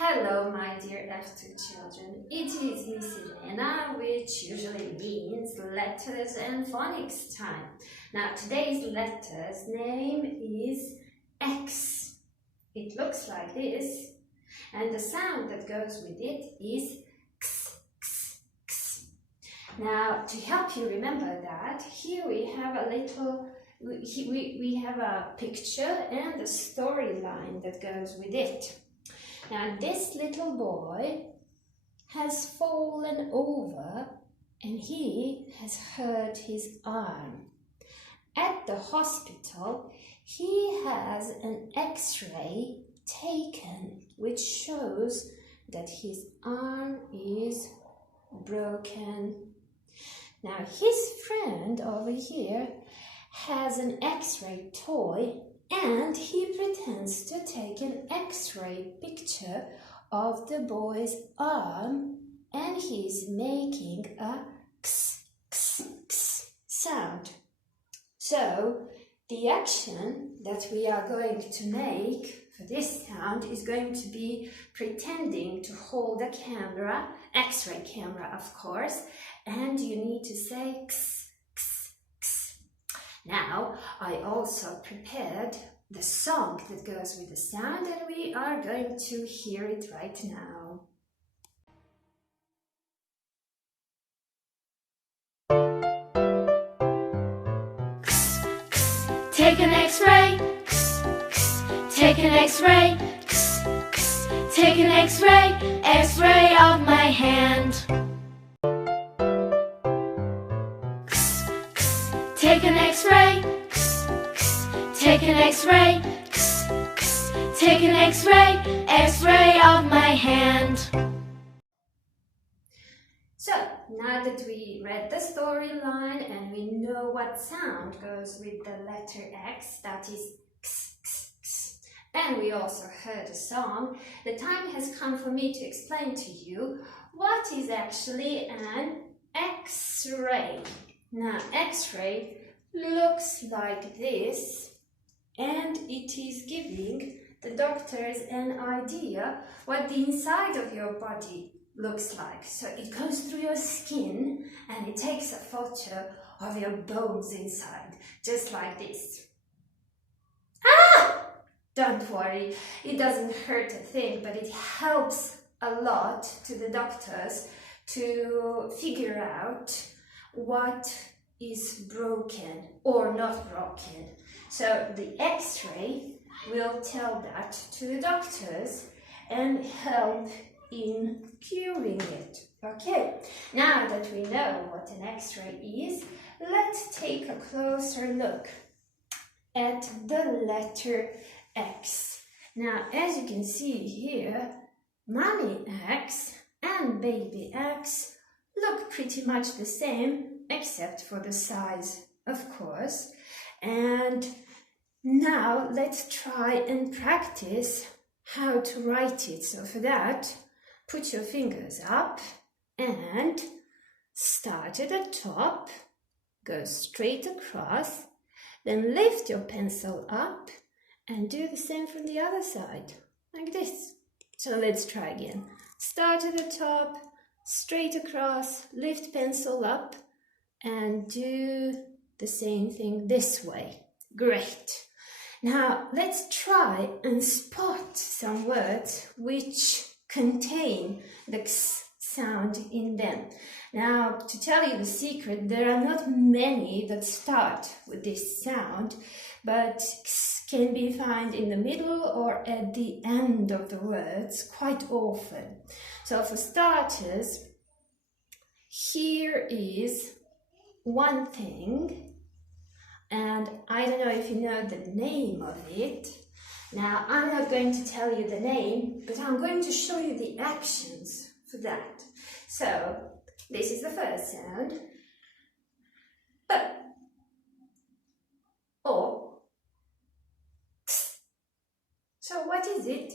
Hello, my dear F2 children. It is Miss Irena, which usually means letters and phonics time. Now, today's letter's name is X. It looks like this, and the sound that goes with it is X, X, X. Now, to help you remember that, here we have a little, we have a picture and a storyline that goes with it. Now, this little boy has fallen over and he has hurt his arm. At the hospital, he has an X-ray taken which shows that his arm is broken. Now, his friend over here has an X-ray toy and he pretends to take an X-ray picture of the boy's arm and he's making a x, x, x sound. So the action that we are going to make for this sound is going to be pretending to hold a camera, X-ray camera of course, and you need to say x. Now, I also prepared the song that goes with the sound and we are going to hear it right now. X, X, take an X-ray. X, X, take an X-ray. X, X, take an X-ray. X-ray of my hand. Take an X-ray, take an X-ray, take an X-ray, X-ray of my hand. So, now that we read the storyline and we know what sound goes with the letter X, that is X, X, X, and we also heard a song, the time has come for me to explain to you what is actually an X-ray. Now, X-ray looks like this, and it is giving the doctors an idea what the inside of your body looks like. So it goes through your skin and it takes a photo of your bones inside, just like this. Ah! Don't worry, it doesn't hurt a thing, but it helps a lot to the doctors to figure out what is broken or not broken. So the X-ray will tell that to the doctors and help in curing it. Okay, now that we know what an X-ray is, let's take a closer look at the letter X. Now, as you can see here, Mommy X and Baby X look pretty much the same, except for the size, of course. And now let's try and practice how to write it. So for that, put your fingers up and start at the top, go straight across, then lift your pencil up and do the same from the other side, like this. So let's try again. Start at the top, straight across, lift pencil up, and do the same thing this way. Great. Now let's try and spot some words which contain the X sound in them. Now, to tell you the secret, there are not many that start with this sound, but X can be found in the middle or at the end of the words quite often. So for starters, here is one thing, and I don't know if you know the name of it. Now, I'm not going to tell you the name, but I'm going to show you the actions for that. So, this is the first sound. B, O, X. So, what is it?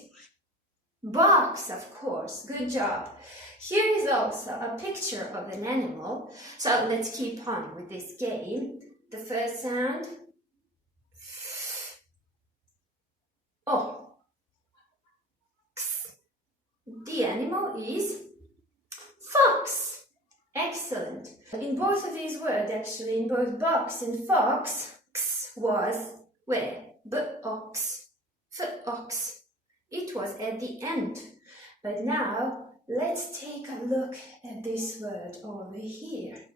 Box, of course. Good job. Here is also a picture of an animal. So let's keep on with this game. The first sound. O. X. The animal is fox. Excellent. In both of these words, actually, in both box and fox, x was where? B-ox, f-ox. It was at the end. But now, let's take a look at this word over here.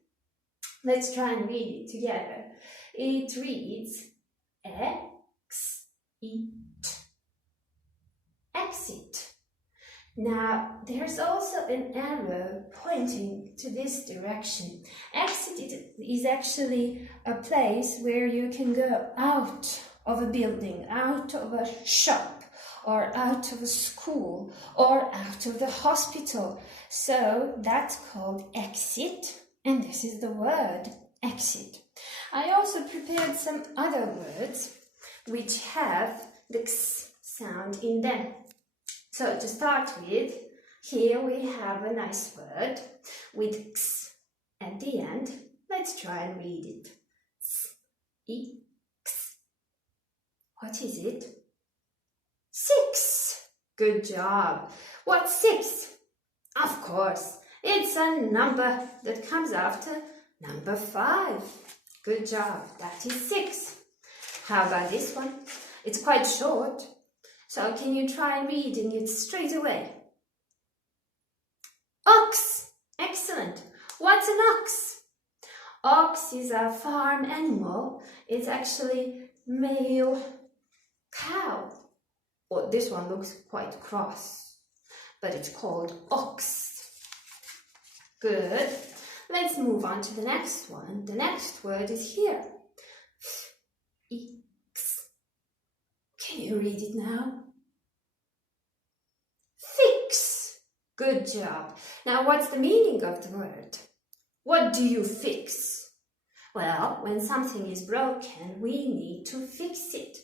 Let's try and read it together. It reads exit. Exit. Now, there's also an arrow pointing to this direction. Exit is actually a place where you can go out of a building, out of a shop, or out of a school, or out of the hospital. So that's called exit, and this is the word exit. I also prepared some other words which have the x sound in them. So to start with, here we have a nice word with x at the end. Let's try and read it. S-I-X. What is it? 6. Good job. What's 6? Of course, it's a number that comes after number 5. Good job. That is 6. How about this one? It's quite short. So can you try reading it straight away? Ox. Excellent. What's an ox? Ox is a farm animal. It's actually male cow. Well, this one looks quite cross, but it's called ox. Good. Let's move on to the next one. The next word is here. X. Can you read it now? Fix. Good job. Now, what's the meaning of the word? What do you fix? Well, when something is broken, we need to fix it.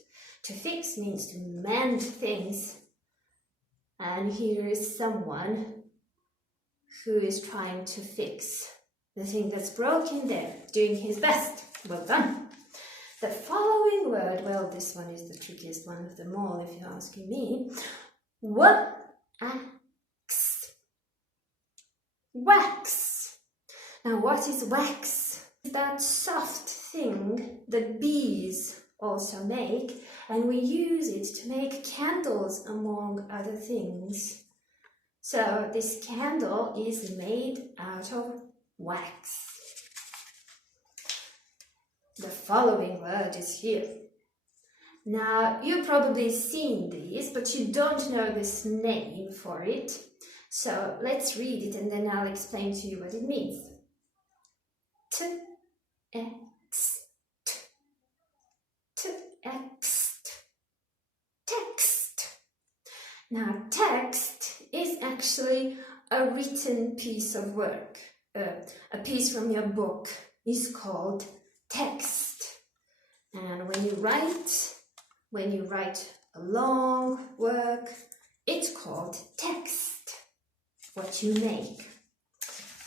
To fix means to mend things. And here is someone who is trying to fix the thing that's broken there, doing his best. Well done. The following word, well, this one is the trickiest one of them all, if you're asking me. Wax. Wax. Now, what is wax? It's that soft thing that bees also make, and we use it to make candles, among other things. So, this candle is made out of wax. The following word is here. Now, you've probably seen these, but you don't know this name for it. So, let's read it and then I'll explain to you what it means. Text. Text. Text. Now, text is actually a written piece of work. A piece from your book is called text. And when you write a long work, it's called text. What you make.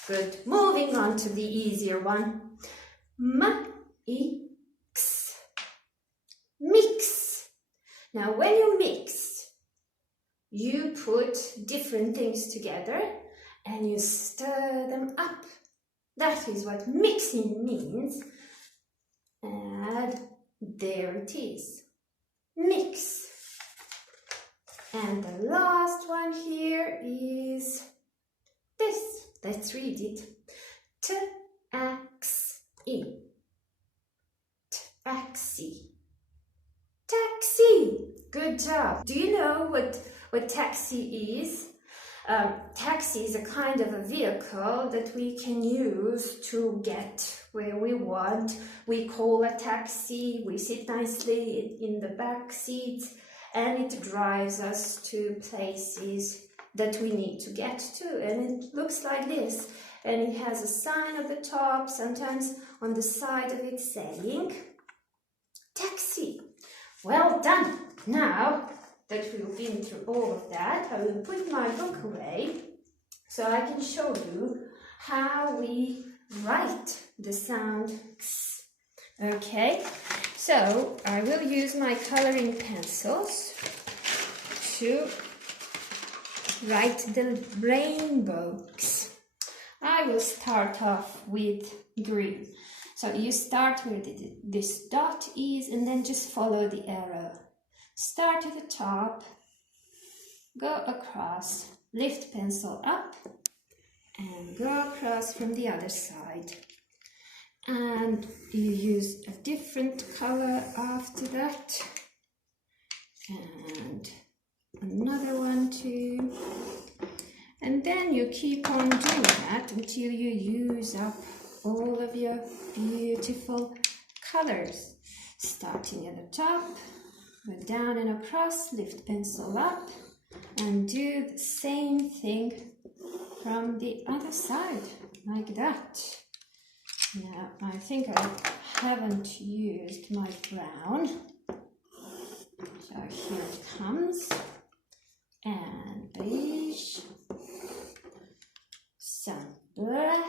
Good. Moving on to the easier one. Mix. Mix. Now, when you mix, you put different things together and you stir them up. That is what mixing means. And there it is. Mix. And the last one here is this. Let's read it. Taxi. Taxi. Taxi. Good job. Do you know what taxi is? Taxi is a kind of a vehicle that we can use to get where we want. We call a taxi, we sit nicely in the back seat, and it drives us to places that we need to get to. And it looks like this. And it has a sign at the top, sometimes on the side of it saying taxi. Well done. Now that we've been through all of that, I will put my book away so I can show you how we write the sound X. Okay, so I will use my coloring pencils to write the rainbow. I will start off with green. So you start where this dot is and then just follow the arrow. Start at the top, go across, lift pencil up and go across from the other side. And you use a different color after that. And another one too. And then you keep on doing that until you use up all of your beautiful colors. Starting at the top, go down and across, lift pencil up, and do the same thing from the other side, like that. Now, I think I haven't used my brown. So here it comes. And beige. Some black.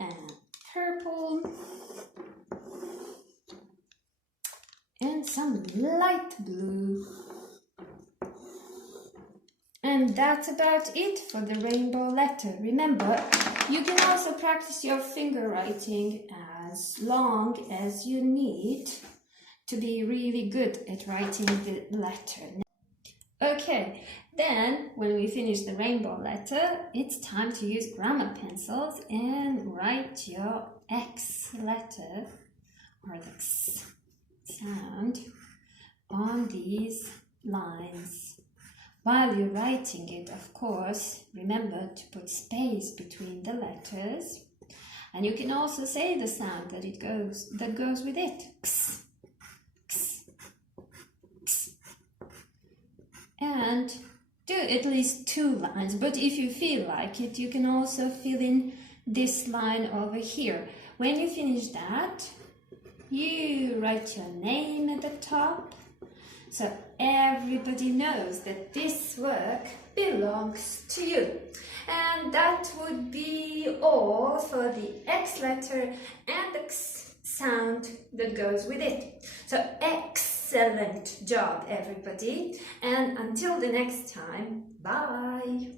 And purple. And some light blue. And that's about it for the rainbow letter. Remember, you can also practice your finger writing as long as you need to be really good at writing the letter. Okay, then when we finish the rainbow letter, it's time to use grammar pencils and write your X letter, or the X sound, on these lines. While you're writing it, of course, remember to put space between the letters. And you can also say the sound that goes with it. X, X, X. And do at least 2 lines. But if you feel like it, you can also fill in this line over here. When you finish that, you write your name at the top. So everybody knows that this work belongs to you. And that would be all for the X letter and the X sound that goes with it. So excellent job, everybody. And until the next time, bye.